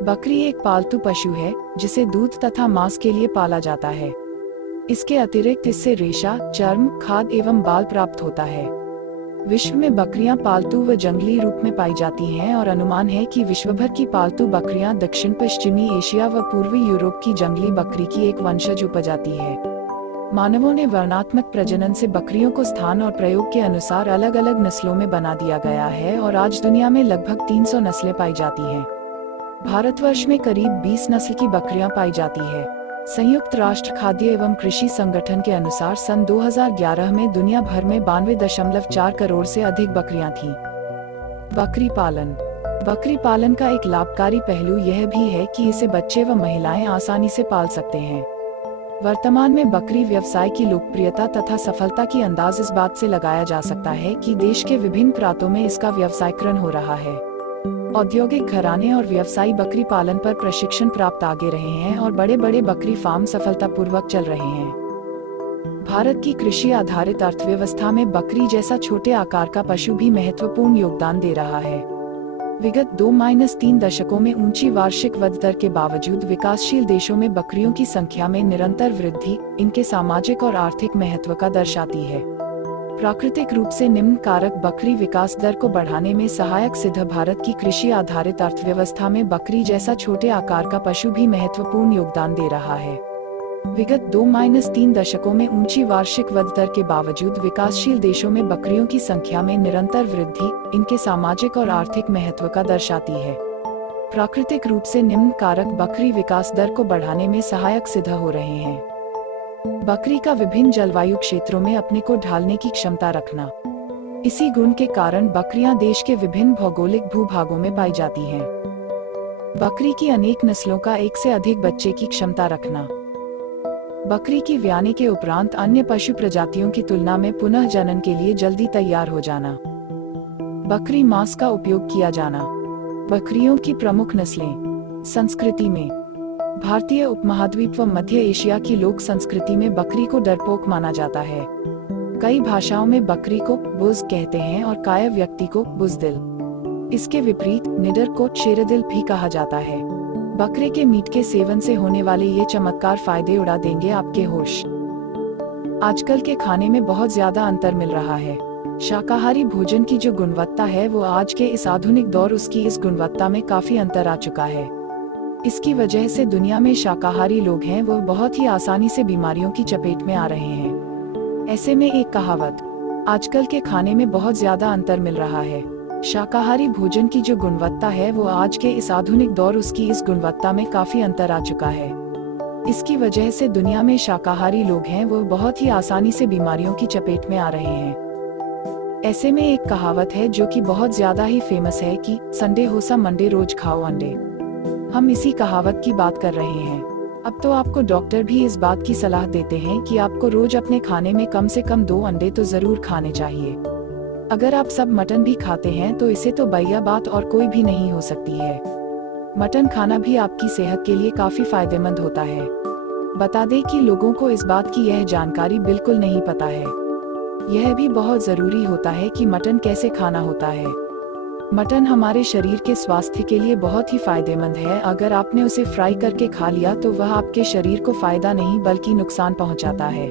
बकरी एक पालतू पशु है जिसे दूध तथा मांस के लिए पाला जाता है। इसके अतिरिक्त इससे रेशा, चर्म, खाद एवं बाल प्राप्त होता है। विश्व में बकरियां पालतू व जंगली रूप में पाई जाती हैं और अनुमान है कि विश्वभर की पालतू बकरियां दक्षिण पश्चिमी एशिया व पूर्वी यूरोप की जंगली बकरी की एक वंशज उपजाति है। मानवों ने वर्णात्मक प्रजनन से बकरियों को स्थान और प्रयोग के अनुसार अलग अलग नस्लों में बना दिया गया है और आज दुनिया में लगभग 300 नस्लें पाई जाती हैं। भारतवर्ष में करीब 20 नस्ल की बकरियां पाई जाती है। संयुक्त राष्ट्र खाद्य एवं कृषि संगठन के अनुसार सन 2011 में दुनिया भर में 92.4 करोड़ से अधिक बकरियां थीं। बकरी पालन का एक लाभकारी पहलू यह भी है कि इसे बच्चे व महिलाएं आसानी से पाल सकते हैं। वर्तमान में बकरी व्यवसाय की लोकप्रियता तथा सफलता की अंदाज इस बात से लगाया जा सकता है कि देश के विभिन्न प्रांतों में इसका व्यवसायीकरण हो रहा है। औद्योगिक घराने और व्यवसायी बकरी पालन पर प्रशिक्षण प्राप्त आगे रहे हैं और बड़े बड़े बकरी फार्म सफलतापूर्वक चल रहे हैं। भारत की कृषि आधारित अर्थव्यवस्था में बकरी जैसा छोटे आकार का पशु भी महत्वपूर्ण योगदान दे रहा है। विगत 2-3 दशकों में ऊंची वार्षिक वृद्धि दर के बावजूद विकासशील देशों में बकरियों की संख्या में निरंतर वृद्धि इनके सामाजिक और आर्थिक महत्व का दर्शाती है। प्राकृतिक रूप से निम्न कारक बकरी विकास दर को बढ़ाने में सहायक सिद्ध। भारत की कृषि आधारित अर्थव्यवस्था में बकरी जैसा छोटे आकार का पशु भी महत्वपूर्ण योगदान दे रहा है। विगत 2-3 दशकों में ऊंची वार्षिक वृद्धि दर के बावजूद विकासशील देशों में बकरियों की संख्या में निरंतर वृद्धि इनके सामाजिक और आर्थिक महत्व का दर्शाती है। प्राकृतिक रूप से निम्न कारक बकरी विकास दर को बढ़ाने में सहायक सिद्ध हो रहे हैं। बकरी का विभिन्न जलवायु क्षेत्रों में अपने को ढालने की क्षमता रखना। इसी गुण के कारण बकरियां देश के विभिन्न भौगोलिक भूभागों में पाई जाती हैं। बकरी की अनेक नस्लों का एक से अधिक बच्चे की क्षमता रखना। बकरी की व्याने के उपरांत अन्य पशु प्रजातियों की तुलना में पुनः जनन के लिए जल्दी तैयार हो जाना। बकरी मांस का उपयोग किया जाना। बकरियों की प्रमुख नस्लें। संस्कृति में भारतीय उपमहाद्वीप व मध्य एशिया की लोक संस्कृति में बकरी को डरपोक माना जाता है। कई भाषाओं में बकरी को बुज़ कहते हैं और कायर व्यक्ति को बुज़दिल। इसके विपरीत निडर को शेरदिल भी कहा जाता है। बकरे के मीट के सेवन से होने वाले ये चमत्कार फायदे उड़ा देंगे आपके होश। आजकल के खाने में बहुत ज्यादा अंतर मिल रहा है। शाकाहारी भोजन की जो गुणवत्ता है वो आज के इस आधुनिक दौर उसकी इस गुणवत्ता में काफी अंतर आ चुका है। इसकी वजह से दुनिया में शाकाहारी लोग हैं वो बहुत ही आसानी से बीमारियों की चपेट में आ रहे हैं। ऐसे में एक कहावत, आजकल के खाने में बहुत ज्यादा अंतर मिल रहा है। शाकाहारी भोजन की जो गुणवत्ता है वो आज के इस आधुनिक दौर उसकी इस गुणवत्ता में काफी अंतर आ चुका है। इसकी वजह से दुनिया में शाकाहारी लोग हैं वो बहुत ही आसानी से बीमारियों की चपेट में आ रहे हैं। ऐसे में एक कहावत है जो कि बहुत ज्यादा ही फेमस है कि संडे हो सा मंडे रोज खाओ अंडे। हम इसी कहावत की बात कर रहे हैं। अब तो आपको डॉक्टर भी इस बात की सलाह देते हैं कि आपको रोज अपने खाने में कम से कम 2 अंडे तो जरूर खाने चाहिए। अगर आप सब मटन भी खाते हैं तो इसे तो बढ़िया बात और कोई भी नहीं हो सकती है। मटन खाना भी आपकी सेहत के लिए काफी फायदेमंद होता है। बता दें कि लोगों को इस बात की यह जानकारी बिल्कुल नहीं पता है। यह भी बहुत जरूरी होता है कि मटन कैसे खाना होता है। मटन हमारे शरीर के स्वास्थ्य के लिए बहुत ही फायदेमंद है। अगर आपने उसे फ्राई करके खा लिया तो वह आपके शरीर को फायदा नहीं बल्कि नुकसान पहुंचाता है।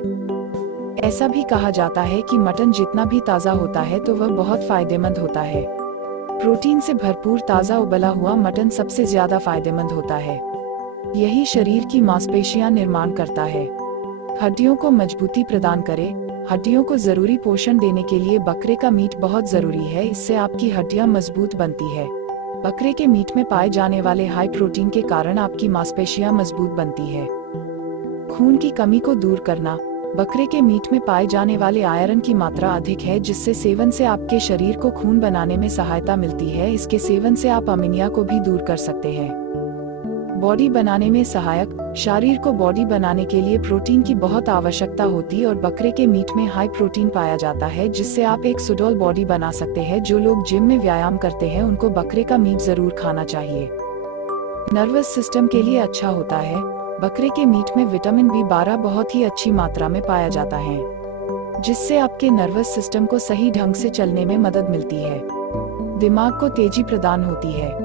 ऐसा भी कहा जाता है कि मटन जितना भी ताज़ा होता है तो वह बहुत फायदेमंद होता है। प्रोटीन से भरपूर ताज़ा उबला हुआ मटन सबसे ज्यादा फायदेमंद होता है। यही शरीर की मांसपेशियां निर्माण करता है, हड्डियों को मजबूती प्रदान करे। हड्डियों को जरूरी पोषण देने के लिए बकरे का मीट बहुत जरूरी है। इससे आपकी हड्डियां मजबूत बनती है। बकरे के मीट में पाए जाने वाले हाई प्रोटीन के कारण आपकी मांसपेशियां मजबूत बनती है। खून की कमी को दूर करना। बकरे के मीट में पाए जाने वाले आयरन की मात्रा अधिक है जिससे सेवन से आपके शरीर को खून बनाने में सहायता मिलती है। इसके सेवन से आप अमीनिया को भी दूर कर सकते हैं। बॉडी बनाने में सहायक। शरीर को बॉडी बनाने के लिए प्रोटीन की बहुत आवश्यकता होती और बकरे के मीट में हाई प्रोटीन पाया जाता है जिससे आप एक सुडौल बॉडी बना सकते हैं। जो लोग जिम में व्यायाम करते हैं उनको बकरे का मीट जरूर खाना चाहिए। नर्वस सिस्टम के लिए अच्छा होता है। बकरे के मीट में विटामिन B12 बहुत ही अच्छी मात्रा में पाया जाता है जिससे आपके नर्वस सिस्टम को सही ढंग से चलने में मदद मिलती है। दिमाग को तेजी प्रदान होती है।